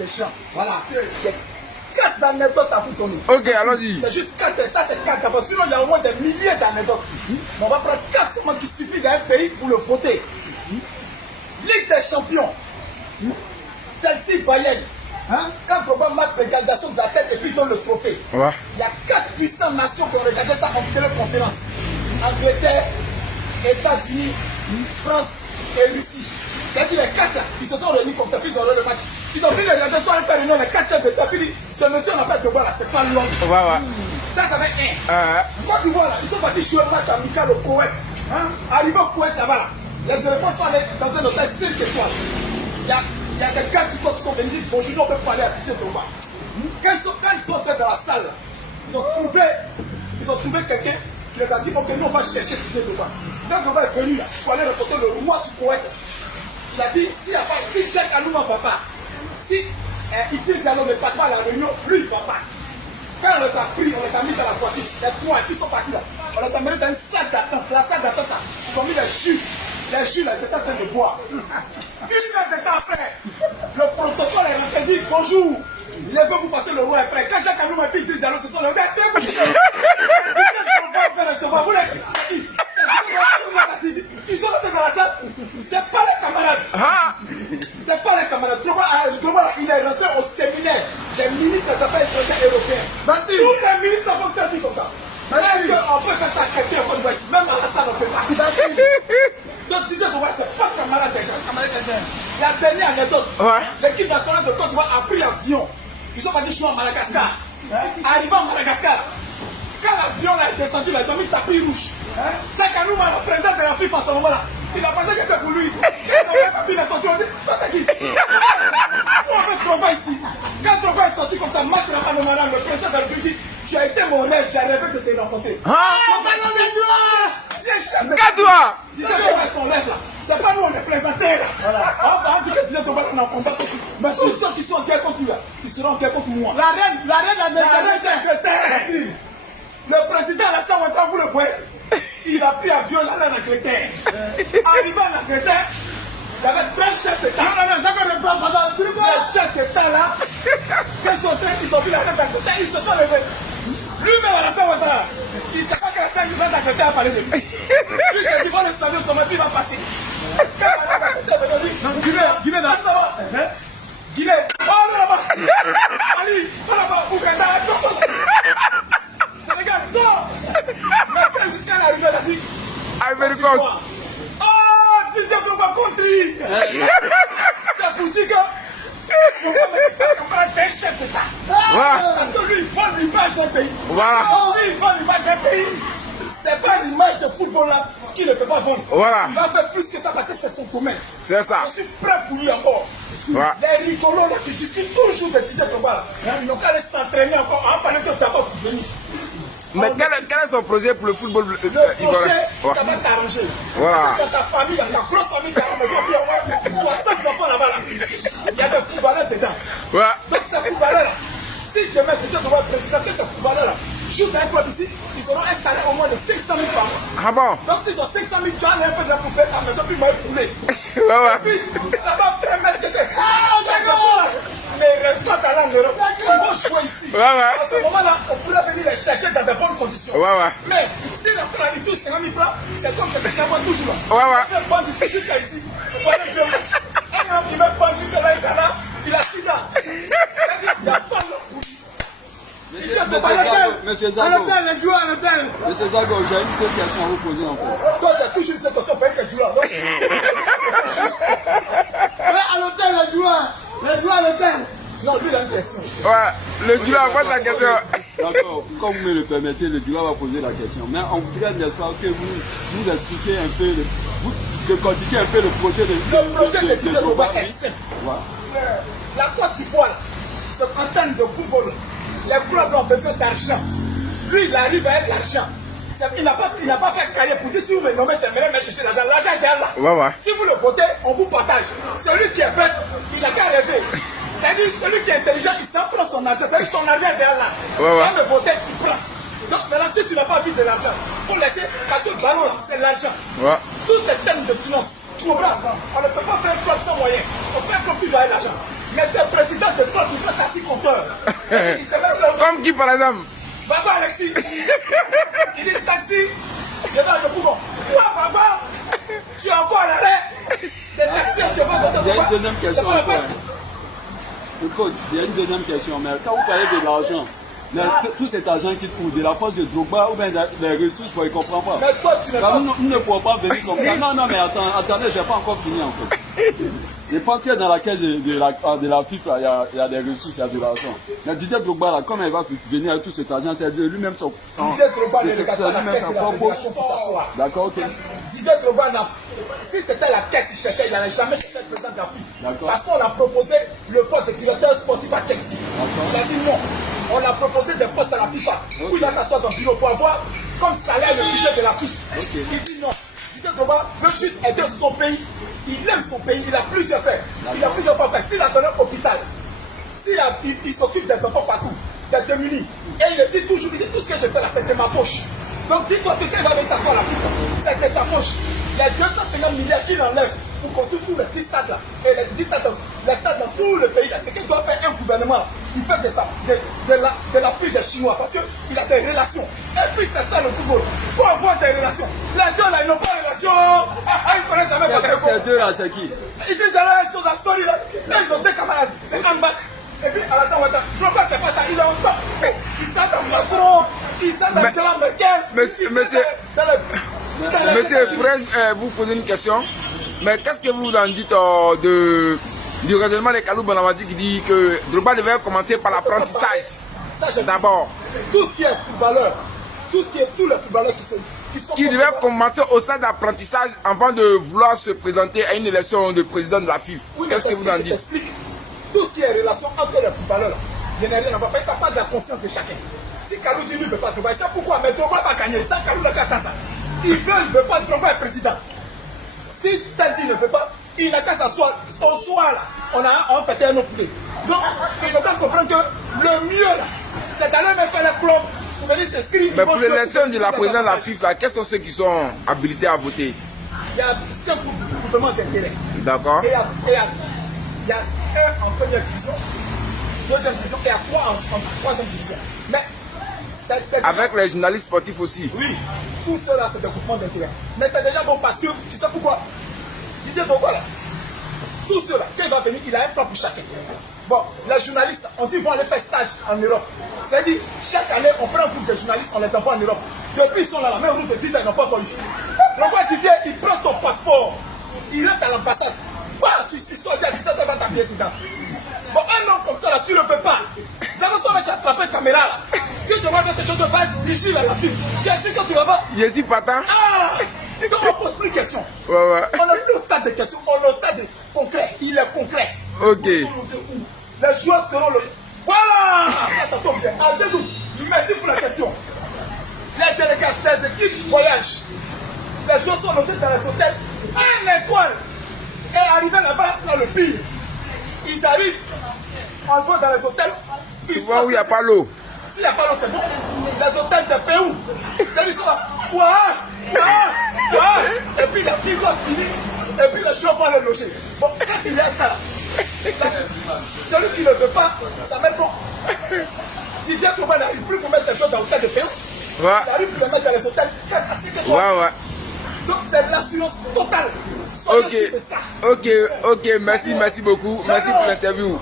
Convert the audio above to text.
des gens. Voilà. J'ai 4 anecdotes à vous donner. Ok, allons-y. C'est juste 4, ça c'est 4 d'abord. Sinon, il y a au moins des milliers d'anecdotes. Mais on va prendre 4 seulement qui suffisent à un pays pour le voter. Ligue des champions. Chelsea, Bayern. Quand Obama marque l'égalisation de la tête et puis donne le trophée, Ouais. il y a 4 puissantes nations qui ont regardé ça en téléconférence. Angleterre, États-Unis, France et Russie. C'est-à-dire les 4 là, ils se sont réunis comme ça, puis ils ont regardé le match. Ils ont pris les regarder sur une réunion, les 4 chefs d'État, puis dit, ce monsieur n'a pas de voir là, c'est pas long. Ouais. Ça fait 1. Côte d'Ivoire là, ils sont partis jouer le match amical au Koweït. Arrivé au Koweït là-bas, là, les éléphants sont allés dans un hôtel 5 étoiles. Il y a des gars du corps qui sont venus dire bonjour, on peut parler à Tite Toba. Quand ils sont entrés dans la salle, là, ils ont trouvé quelqu'un qui les a dit ok, nous on va chercher Tite Toba. Quand Toba est venu là, pour aller rencontrer le roi du Koweït, il a dit si Cheikh Alouma ne va pas, si Idriss Diallo ne part pas à la réunion, lui il ne va pas. Quand on les a pris, on les a mis dans la voiture, les points, ils sont partis là. On les a mis dans une salle d'attente. La salle d'attente là, ils ont mis les jus. Les jus là, ils étaient en train de boire. Une heure de temps après, le protocole est rentré, dit bonjour. Il est venu vous passer le roi après. Quand Jacques Alouma et Idriss Diallo se sont levés, ils sont rentrés dans la salle. C'est pas les camarades. C'est pas les camarades. Il est rentré au séminaire des ministres des Affaires étrangères européens. Tous les ministres vont se dire comme ça. Est-ce qu'on peut faire ça traiter en Côte d'Ivoire? Même à la salle, on peut pas. Donc, tu dis que c'est pas camarade des gens. La dernière anecdote, l'équipe nationale de Côte d'Ivoire a pris l'avion. Ils sont partis jouer à Madagascar. Arrivant à Madagascar, quand l'avion est descendu, ils ont mis tapis rouge. Chaque année, le président de la FIFA à ce moment-là, il a pensé que c'est pour lui. Il a sorti, on dit, toi c'est qui? On veut Drogba ici. Quand Drogba est sorti comme ça, Marc Rapanamara, le président de la République, tu as été mon rêve, j'ai rêvé de te rencontrer. Cadoua! Si tu es son rêve là, c'est pas nous, on est présentés là. On dit que tu es ton en combat. Mais tous ceux qui sont en guerre contre lui là, ils seront en guerre contre moi. La reine d'Angleterre. Le président Alassane Ouattara, vous le voyez, il a pris avion là en Angleterre. Arrivé en Angleterre, il y avait plein de chefs d'État. Les chefs d'État là, quand ils ont vu la reine d'Angleterre, ils se sont levés. Lui-même Alassane Ouattara, il ne sait pas que la reine d'Angleterre a parlé de lui. Lui, c'est qu'il va le saluer, son mari va passer. Quand la reine d'Angleterre est venue, Guinée, Guinée, oh là-bas, Ali, oh là-bas, Ouganda, Sénégal, sort. Mais quand elle est arrivée, elle a dit, oh, Didier Drogba contre lui. C'est pour dire que on va être un chef d'État. Parce que lui, il vole l'image d'un pays. Voilà. S'il vole l'image d'un pays, c'est pas l'image de football là qu'il ne peut pas vendre. Voilà. Il va faire plus que ça parce que c'est son domaine. C'est ça. Je suis prêt pour lui encore. Les rigolos là qui discutent toujours de Didier Drogba, ils n'ont qu'à aller s'entraîner encore en parlant de d'abord pour venir. Mais quel est son projet pour le football ivoirien? Le projet, ça va t'arranger. Voilà. Dans ta famille, dans ta grosse famille, tu as la maison, puis 60 enfants là-bas. Il y a des footballeurs dedans. Donc ces footballeurs-là, si demain tu dois présenter ces footballeurs-là, jouent dans un club ici, ils auront un salaire au moins de 500 000 par mois. Ah bon? Donc s'ils ont 500 000, tu as un peu de poupée à la maison, puis ils vont pouler. Puis ça va permettre que mais reste-toi dans l'Europe. Ils vont jouer ici. À ce moment-là, on pourrait venir les chercher dans de bonnes conditions. Mais si l'enfant a tous 50 000 francs, c'est comme c'est que ça va toujours. Il va prendre ici jusqu'à ici. Pour aller jouer un match. Un homme qui va prendre du là, il a 6 ans. C'est-à-dire qu'il n'y a pas de Monsieur Zago, j'ai une seule question à vous poser encore. Toi, tu as toujours cette question, pas que tu joues là. À l'hôtel, le joueur à l'hôtel. Non, lui, il a une question. Le joueur, pas ta question. D'accord, comme vous me le permettez, le joueur va poser la question. Mais on voudrait bien sûr que vous expliquiez un peu, vous décortiquez un peu le projet de Le projet de Didier Drogba est simple. La Côte d'Ivoire, c'est en termes de football. Les clubs ont besoin d'argent. Lui, il arrive avec l'argent. Il n'a pas fait cahier pour dire si vous me nommez, c'est meilleur mais chercher l'argent. L'argent est là. Si vous le votez, on vous partage. Celui qui est fait, il n'a qu'à rêver. C'est-à-dire, celui qui est intelligent, il s'en prend son argent. C'est-à-dire, ton argent est là. Quand le voter, tu prends. Donc maintenant, si tu n'as pas envie de l'argent, il faut laisser, parce que le ballon, c'est l'argent. Tous ces thèmes de finance, tu comprends? On ne peut pas faire un club sans moyens. On fait un club plus avec l'argent. Mais le président de taxi compteur. Comme qui par exemple? Baba Alexis. Il dit taxi. Je vais à Yopougon. Toi, Baba, tu es encore à l'arrêt. Des taxis, tu vas à Il y a une deuxième question encore. Le coach, il y a une deuxième question. Mais quand vous parlez de l'argent, tout cet argent qui trouve de la force de Drogba ou bien des ressources, je ne comprends pas. Mais toi, tu n'es pas... Nous ne pouvons pas venir comme ça. Non, mais attendez, je n'ai pas encore fini en fait. Je pense que dans la caisse de la FIFA, il y a des ressources, il y a de l'argent. Mais Didier Drogba, là, comment il va venir avec tout cet argent? C'est lui-même son... Didier Drogba ne regarde pas la caisse de la fédération pour s'asseoir. D'accord, ok. Didier Drogba, si c'était la caisse qu'il cherchait, il n'allait jamais chercher le président de la FIFA. Parce qu'on a proposé le poste de directeur sportif à Chelsea. Il a dit non. On a proposé des postes à la FIFA où il va s'asseoir dans le bureau pour avoir comme salaire le budget de la FIFA. Il dit non. Didier Drogba veut juste aider son pays. Il aime son pays, il a plusieurs frères. Il a plusieurs frères. S'il a donné un hôpital, il s'occupe des enfants partout, des démunis. Et il dit toujours, il dit tout ce que je fais là, c'est de ma poche. Donc dis-toi que quand il va venir s'asseoir à la FIFA, c'est de sa poche. Il y a 250 milliards qu'il enlève pour construire tous les 10 stades là. Et les 10 stades, les stades dans tout le pays là. C'est qu'il doit faire un gouvernement. Il fait de l'appui des Chinois parce qu'il a des relations. Et puis c'est ça le football. Il faut avoir des relations. Les deux là, ils n'ont pas de relations. Ils connaissent jamais pas de Ces deux là, c'est qui? Ils disent la même chose à Soli là. Là, ils ont deux camarades. C'est Ambak. Et puis Alassane Ouattara. Drogba, c'est pas ça. Il est en top. Il s'attend Macron. Il s'attend Angela Merkel. Monsieur, pourrais vous poser une question? Mais qu'est-ce que vous en dites du raisonnement de Kalou Bonamadi qui dit que Drogba devait commencer par l'apprentissage d'abord? Tout ce qui est footballeur, tous les footballeurs qui devait commencer au stade d'apprentissage avant de vouloir se présenter à une élection de président de la FIFA. Qu'est-ce que vous en dites? Tout ce qui est relation entre les footballeurs, je n'ai rien à voir. Ça part de la conscience de chacun. Si Kalou dit lui ne veut pas Drogba, c'est pourquoi. Mais Drogba va gagner. Ça, Kalou n'a qu'à ça. Il veut pas Drogba être président. Si Tadi ne veut pas, il n'a qu'à s'asseoir au soir là. On a fait un autre play. Donc, il faut comprendre que le mieux là, c'est d'aller même faire le club pour venir s'inscrire. Mais pour l'élection de la présidente de la FIFA, quels sont ceux qui sont habilités à voter? Il y a 5 groupements d'intérêt. D'accord. Et il y a un en première division, deuxième division et 3 en troisième division. Mais avec les journalistes sportifs aussi. Oui, tout cela c'est des groupements d'intérêt. Mais c'est déjà bon parce que, tu sais pourquoi? Didier Drogba là, tout cela, quand il va venir, il a un plan pour chacun. Bon, les journalistes, on dit qu'ils vont aller faire stage en Europe. C'est-à-dire, chaque année, on prend un groupe de journalistes, on les envoie en Europe. Depuis, ils sont là, la même route de 10 ans, ils n'ont pas encore eu. Drogba Didier, il prend ton passeport, il rentre à l'ambassade. Bah, tu sors à 17 ans, va t'habiller dedans. Bon, un homme comme ça, là, tu ne le fais pas. C'est quand toi, tu as attrapé la caméra, là. Si tu vas faire quelque chose de pas vigile à la fille, tu es sûr que tu vas pas. Je suis patent. Ah! Donc on pose plus de questions. Ouais. On a plus au stade de questions, on est au stade concret. Il est concret. Ok. Les joueurs seront le. Voilà! Ça tombe bien. Adjedou, merci pour la question. Les délégats des équipes voyagent. Les joueurs sont logés dans les hôtels. Un étoile. Et arrivé là-bas, dans le pire. Ils arrivent, on va dans les hôtels. Tu vois où il n'y a pas l'eau. S'il n'y a pas l'eau, c'est bon. Les hôtels de Pérou. C'est lui, ça va. Et puis la fille doit finir. Et puis le joueur va le loger. Bon, quand il y a ça, celui qui ne veut pas, ça met bon. Didier Drogba n'arrive plus pour mettre les choses dans l'hôtel de Pérou. Ouais. Il n'arrive plus à mettre dans les hôtels. Ouais. Donc c'est l'assurance totale. Ok, merci beaucoup. Merci pour l'interview.